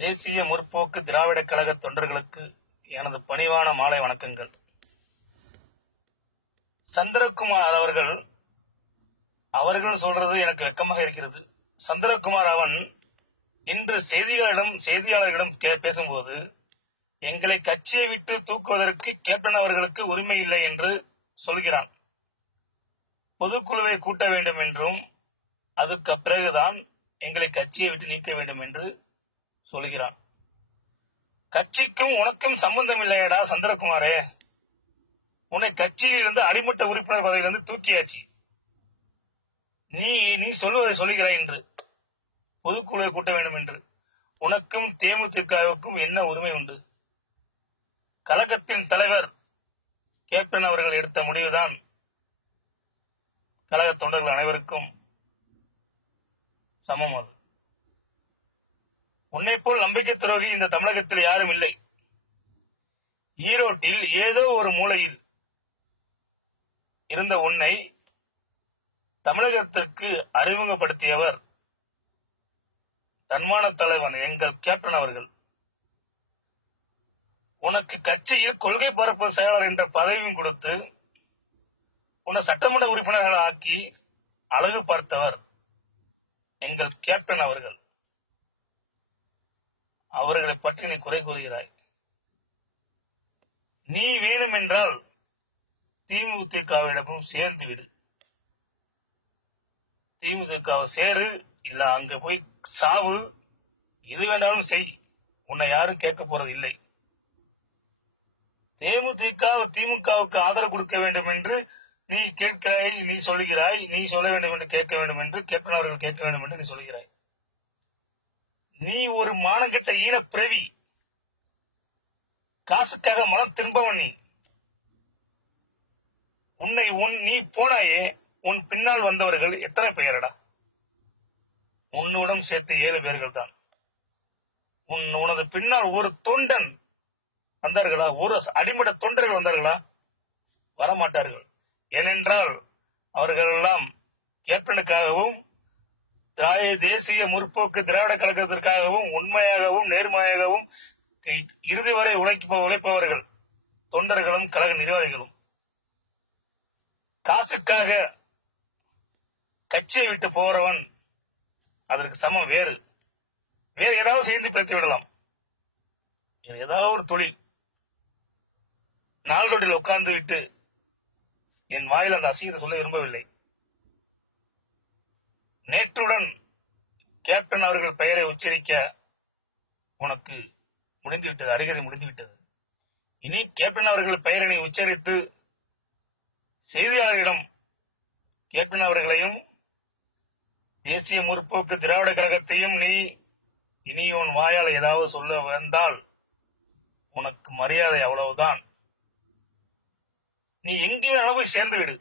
தேசிய முற்போக்கு திராவிட கழக தொண்டர்களுக்கு எனது பணிவான மாலை வணக்கங்கள். சந்திரகுமார் அவர்கள் சொல்றது எனக்கு வெக்கமாக இருக்கிறது. சந்திரகுமார் அவன் இன்று செய்தியாளர்களிடம் பேசும்போது எங்களை கட்சியை விட்டு தூக்குவதற்கு கேப்டன் அவர்களுக்கு உரிமை இல்லை என்று சொல்கிறான். பொதுக்குழுவை கூட்ட வேண்டும் என்றும் அதுக்கு பிறகுதான் எங்களை கட்சியை விட்டு நீக்க வேண்டும் என்று சொல்கிறான். கட்சிக்கும் உனக்கும் சம்பந்தம் இல்லையடா சந்திரகுமாரே. உன்னை கட்சியில் இருந்து அடிமட்ட உறுப்பினர் பதவியிலிருந்து தூக்கியாச்சு. நீ சொல்வதை சொல்லுகிறாய் என்று பொதுக்குழுவை கூட்ட வேண்டும் என்று. உனக்கும் தேமுதிகவுக்கும் என்ன உரிமை உண்டு? கழகத்தின் தலைவர் கேப்டன் அவர்கள் எடுத்த முடிவுதான் கழக தொண்டர்கள் அனைவருக்கும் சமம். அது உன்னை போல் நம்பிக்கை துரோகி இந்த தமிழகத்தில் யாரும் இல்லை. ஈரோட்டில் ஏதோ ஒரு மூலையில் இருந்த உன்னை தமிழகத்திற்கு அறிமுகப்படுத்தியவர் தன்மான தலைவன் எங்கள் கேப்டன் அவர்கள். உனக்கு கட்சியில் கொள்கை பரப்பு செயலாளர் என்ற பதவியும் கொடுத்து உன்னை சட்டமன்ற உறுப்பினர்கள் ஆக்கி அழகு பார்த்தவர் எங்கள் கேப்டன் அவர்கள். அவர்களை பற்றி நீ குறை கூறுகிறாய். நீ வேணும் என்றால் திமுகவிடமும் சேர்ந்து விடு. திமுகவை சேரு, இல்ல அங்க போய் சாவு, எது வேண்டாலும் செய். உன்னை யாரும் கேட்க போறது இல்லை. திமுகவுக்கு ஆதரவு கொடுக்க வேண்டும் என்று நீ கேட்கிறாய், நீ சொல்லுகிறாய். நீ சொல்ல வேண்டும் என்று கேட்க வேண்டும் என்று கேப்டன் அவர்கள் கேட்க வேண்டும் என்று நீ சொல்லுகிறாய். நீ ஒரு மானங்கெட்ட ஈன பிறவி. காசுக்காக மனம் திரும்பவன் நீ. நீ போனாயே, உன் பின்னால் வந்தவர்கள் எத்தனை பெயரடா? உன்னுடன் சேர்த்து 7 பேர்கள் தான். உனது பின்னால் ஒரு தொண்டன் வந்தார்களா? ஒரு அடிமட்ட தொண்டர்கள் வந்தார்களா? வரமாட்டார்கள். ஏனென்றால் அவர்கள் எல்லாம் கேப்டனுக்காகவும் தேசிய முற்போக்கு திராவிட கழகத்திற்காகவும் உண்மையாகவும் நேர்மையாகவும் இறுதி வரை உழைப்பவர்கள் தொண்டர்களும் கழக நிர்வாகிகளும். காசுக்காக கட்சியை விட்டு போறவன் அதற்கு சமம் வேறு ஏதாவது சேர்ந்து பிரித்து விடலாம். ஏதாவது ஒரு தொழில் நாளோட்டில் உட்கார்ந்து விட்டு என் வாயில் அந்த அசிங்கத்தை சொல்ல விரும்பவில்லை. நேற்றுடன் கேப்டன் அவர்கள் பெயரை உச்சரிக்க உனக்கு முடிந்துவிட்டது, அருகதை முடிந்துவிட்டது. இனி கேப்டன் அவர்கள் பெயரை நீ உச்சரித்து செய்தியாளர்களிடம் கேப்டன் அவர்களையும் தேசிய முற்போக்கு திராவிட கழகத்தையும் நீ இனி உன் வாயால் ஏதாவது சொல்ல வந்தால் உனக்கு மரியாதை அவ்வளவுதான். நீ எங்கேயும் போய் சேர்ந்து விடு.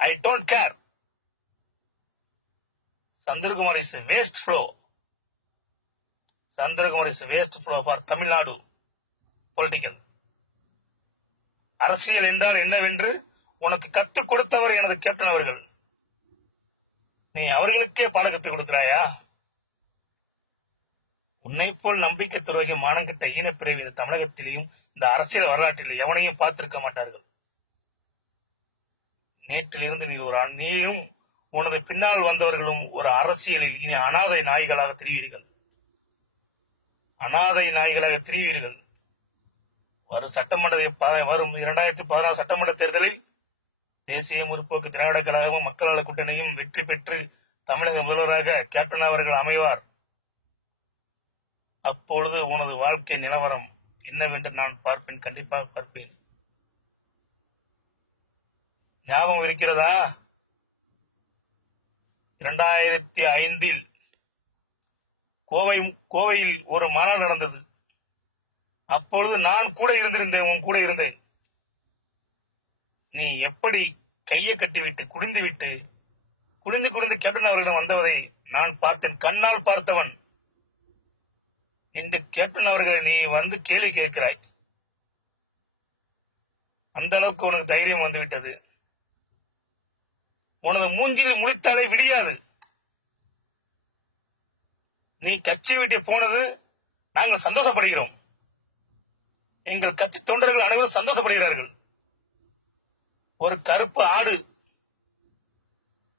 I don't care. Sandra is a waste flow. Sandra is a waste flow for Tamil Nadu political. அரசியல் என்றால் என்னவென்று உனக்கு கற்றுக் கொடுத்தவர் எனது கேப்டன் அவர்கள். நீ அவர்களுக்கே பாடம் கற்றுக் கொடுக்கிறாயா? உன்னை போல் நம்பிக்கை துரோகி மானங்கிட்ட ஈனப்பிரிவு இந்த தமிழகத்திலேயும் இந்த அரசியல் வரலாற்றில் எவனையும் பார்த்திருக்க மாட்டார்கள். நேற்றிலிருந்து நீயும் உனது பின்னால் வந்தவர்களும் ஒரு அரசியலில் இனி அனாதை நாய்களாக திரிவீர்கள். வரும் 2016 சட்டமன்ற தேர்தலில் தேசிய முற்போக்கு திராவிட கழகமும் மக்கள் நல கூட்டணியும் வெற்றி பெற்று தமிழக முதல்வராக கேப்டன் அவர்கள் அமைவார். அப்பொழுது உனது வாழ்க்கை நிலவரம் என்னவென்று நான் பார்ப்பேன், கண்டிப்பாக பார்ப்பேன். ஞாபகம் இருக்கிறதா? 2005 கோவையில் ஒரு மாநாடு நடந்தது. அப்பொழுது நான் கூட இருந்திருந்தேன், உன் கூட இருந்தேன். நீ எப்படி கையை கட்டிவிட்டு குடிந்து கேப்டன் அவர்களிடம் வந்தவதை நான் பார்த்தேன், கண்ணால் பார்த்தவன். இன்று கேப்டன் அவர்களை நீ வந்து கேள்வி கேட்கிறாய். அந்த அளவுக்கு உனக்கு தைரியம் வந்துவிட்டது. உனது மூஞ்சில் முடித்தாலே விடியாது. நீ கட்சி விட்டு போனது நாங்கள் சந்தோஷப்படுகிறோம். எங்கள் கட்சி தொண்டர்கள் அனைவரும் சந்தோஷப்படுகிறார்கள். ஒரு கருப்பு ஆடு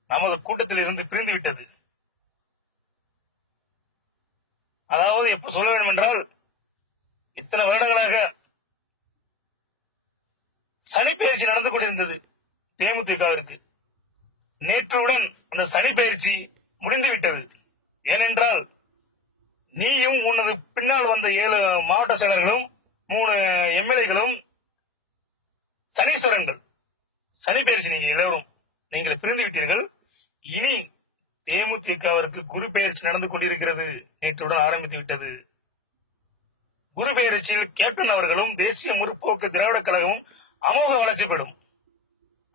நமது கூட்டத்தில் இருந்து பிரிந்து விட்டது. அதாவது எப்ப சொல்ல வேண்டும் என்றால், இத்தனை வருடங்களாக சனிப்பெயர்ச்சி நடந்து கொண்டிருந்தது தேமுதிகவிற்கு. நேற்றுடன் அந்த சனிப்பெயர்ச்சி முடிந்துவிட்டது. ஏனென்றால் நீயும் உனது பின்னால் வந்த 7 மாவட்ட செயலர்களும் 3 எம்எல்ஏகளும் சனீஸ்வரன்கள். சனிப்பெயர்ச்சி நீங்கள் பிரிந்து விட்டீர்கள். இனி தேமுதிகவிற்கு குரு பெயர்ச்சி நடந்து கொண்டிருக்கிறது. நேற்றுடன் ஆரம்பித்து விட்டது. குரு பெயர்ச்சியில் கேப்டன் அவர்களும் தேசிய முற்போக்கு திராவிட கழகமும் அமோக வளர்ச்சி பெறும்.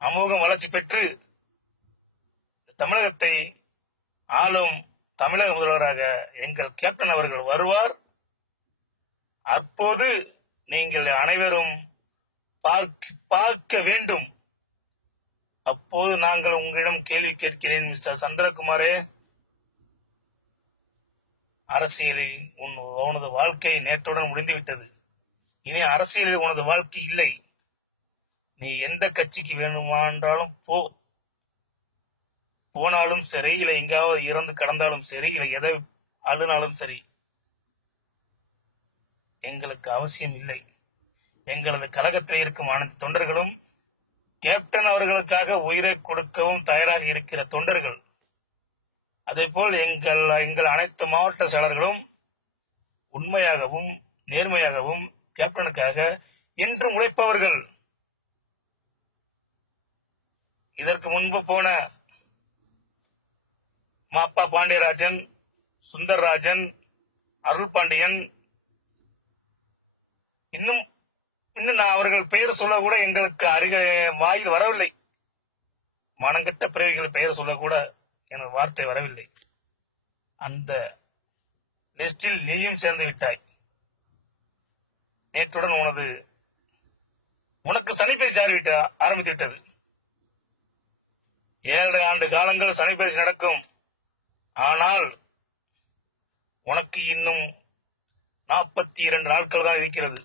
அமோகம் வளர்ச்சி பெற்று தமிழகத்தை ஆளும் தமிழக முதல்வராக எங்கள் கேப்டன் அவர்கள் வருவார். அப்போது நீங்கள் அனைவரும் பார்க்க வேண்டும். அப்போது நாங்கள் உங்களிடம் கேள்வி கேட்கிறேன், மிஸ்டர் சந்திரகுமாரே. அரசியலில் உனது வாழ்க்கை நேற்றுடன் முடிந்துவிட்டது. இனி அரசியலில் உனது வாழ்க்கை இல்லை. நீ எந்த கட்சிக்கு வேணுமானாலும் போனாலும் சரி, இல்லை எங்காவது இறந்து கடந்தாலும் சரி, இல்லை எதை அழுனாலும் சரி, எங்களுக்கு அவசியம் இல்லை. எங்களது கழகத்தில் இருக்கும் அனைத்து தொண்டர்களும் கேப்டன் அவர்களுக்காக உயிரை கொடுக்கவும் தயாராக இருக்கிற தொண்டர்கள். அதே போல் எங்கள் அனைத்து மாவட்ட செயலர்களும் உண்மையாகவும் நேர்மையாகவும் கேப்டனுக்காக என்றும் உழைப்பவர்கள். இதற்கு முன்பு போன மாப்பா பாண்டியராஜன், சுந்தர்ராஜன், அருள் பாண்டியன், இன்னும் நான் அவர்கள் பெயர் சொல்ல கூட எங்களுக்கு வாயில் வரவில்லை. மனங்கட்ட பிறவிகள் பெயர் சொல்ல கூட எனது வார்த்தை வரவில்லை. அந்த லிஸ்டில் நீயும் சேர்ந்து விட்டாய். நேற்றுடன் உனக்கு சனிப்பெயர்ச்சி ஆரம்பித்து விட்டது. 7 ஆண்டு காலங்கள் சனிப்பெயர்ச்சி நடக்கும். ஆனால் உனக்கு இன்னும் 42 நாட்கள் தான் இருக்கிறது.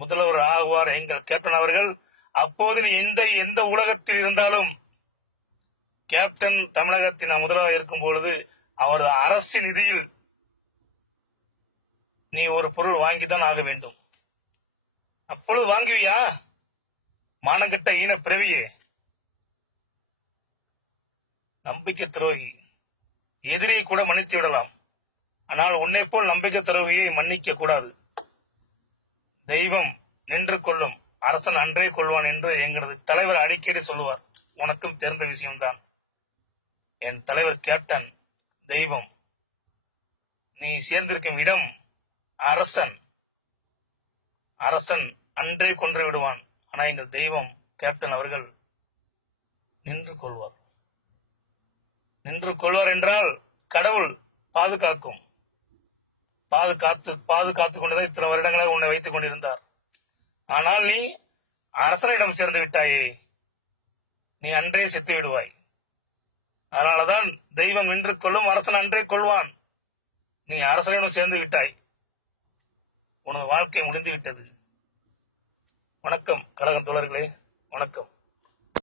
முதல்வர் ஆகுவார் எங்கள் கேப்டன் அவர்கள். அப்போது நீ எந்த உலகத்தில் இருந்தாலும் கேப்டன் தமிழகத்தின் முதல்வராக இருக்கும் பொழுது அவரது அரசு நிதியில் நீ ஒரு பொருள் வாங்கித்தான் ஆக வேண்டும். அப்பொழுது வாங்குவியா? மானங்கட்ட ஈன பிறவியே, நம்பிக்கை துரோகி. எதிரியை கூட மன்னித்து விடலாம், ஆனால் உன்னை போல் நம்பிக்கை துரோகியை மன்னிக்க கூடாது. தெய்வம் நின்று கொள்ளும், அரசன் அன்றே கொள்வான் என்று எங்களது தலைவர் அடிக்கடி சொல்லுவார். உனக்கும் தெரிந்த விஷயம்தான். என் தலைவர் கேப்டன் தெய்வம். நீ சேர்ந்திருக்கும் இடம் அரசன். அரசன் அன்றே கொன்று விடுவான். ஆனா எங்கள் தெய்வம் கேப்டன் அவர்கள் நின்று கொள்வார். நின்று கொள்வார் என்றால் கடவுள் பாதுகாக்கும். பாதுகாத்து கொண்டுதான் இத்தனை வருடங்களாக உன்னை வைத்துக் கொண்டிருந்தார். ஆனால் நீ அரசனிடம் சேர்ந்து விட்டாயே, நீ அன்றே செத்து விடுவாய். அதனாலதான் தெய்வம் நின்று கொள்ளும், அரசன் அன்றே கொள்வான். நீ அரசனிடம் சேர்ந்து விட்டாய். உனது வாழ்க்கை முடிந்து விட்டது. வணக்கம் கழகம் தோழர்களே, வணக்கம்.